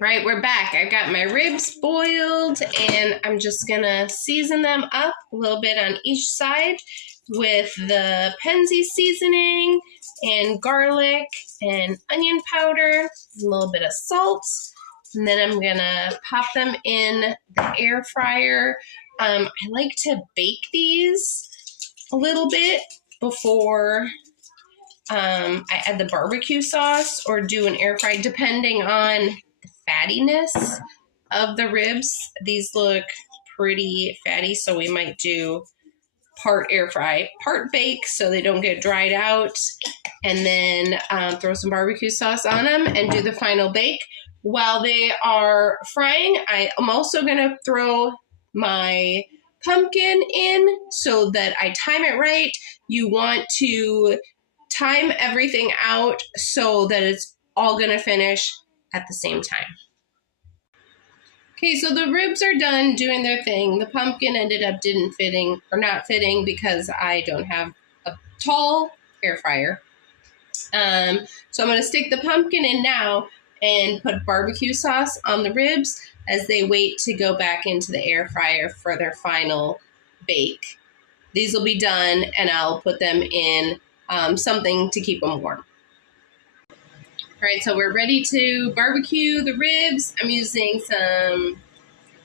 Right, we're back. I got my ribs boiled and I'm just gonna season them up a little bit on each side with the Penzi seasoning and garlic and onion powder, a little bit of salt, and then I'm gonna pop them in the air fryer. I like to bake these a little bit before I add the barbecue sauce or do an air fry, depending on the fattiness of the ribs. These look pretty fatty, so we might do part air fry, part bake so they don't get dried out, and then throw some barbecue sauce on them and do the final bake. While they are frying, I am also going to throw my pumpkin in so that I time it right. You want to time everything out so that it's all going to finish at the same time. Okay, so the ribs are done doing their thing. The pumpkin ended up not fitting because I don't have a tall air fryer. So I'm going to stick the pumpkin in now and put barbecue sauce on the ribs as they wait to go back into the air fryer for their final bake. These will be done and I'll put them in something to keep them warm. All right, so we're ready to barbecue the ribs. I'm using some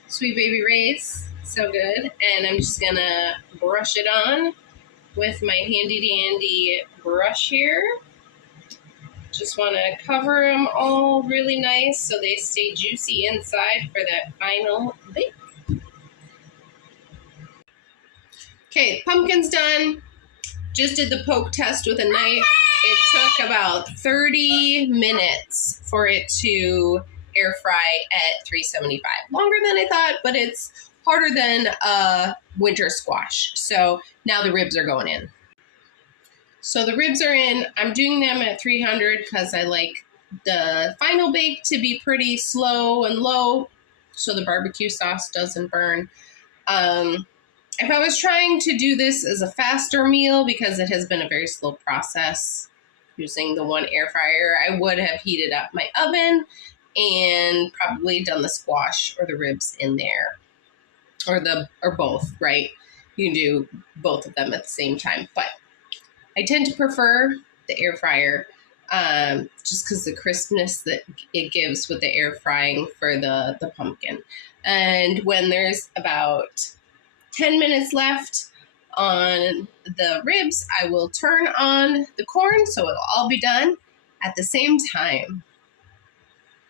Sweet Baby Ray's, so good. And I'm just gonna brush it on with my handy dandy brush here. Just wanna cover them all really nice so they stay juicy inside for that final bake. Okay, pumpkin's done. Just did the poke test with a knife. It took about 30 minutes for it to air fry at 375. Longer than I thought, but it's harder than a winter squash. So now the ribs are going in. So the ribs are in. I'm doing them at 300 because I like the final bake to be pretty slow and low so the barbecue sauce doesn't burn. If I was trying to do this as a faster meal, because it has been a very slow process using the one air fryer, I would have heated up my oven and probably done the squash or the ribs in there, or both, right? You can do both of them at the same time, but I tend to prefer the air fryer just because the crispness that it gives with the air frying for the pumpkin. And when there's about 10 minutes left on the ribs, I will turn on the corn so it'll all be done at the same time.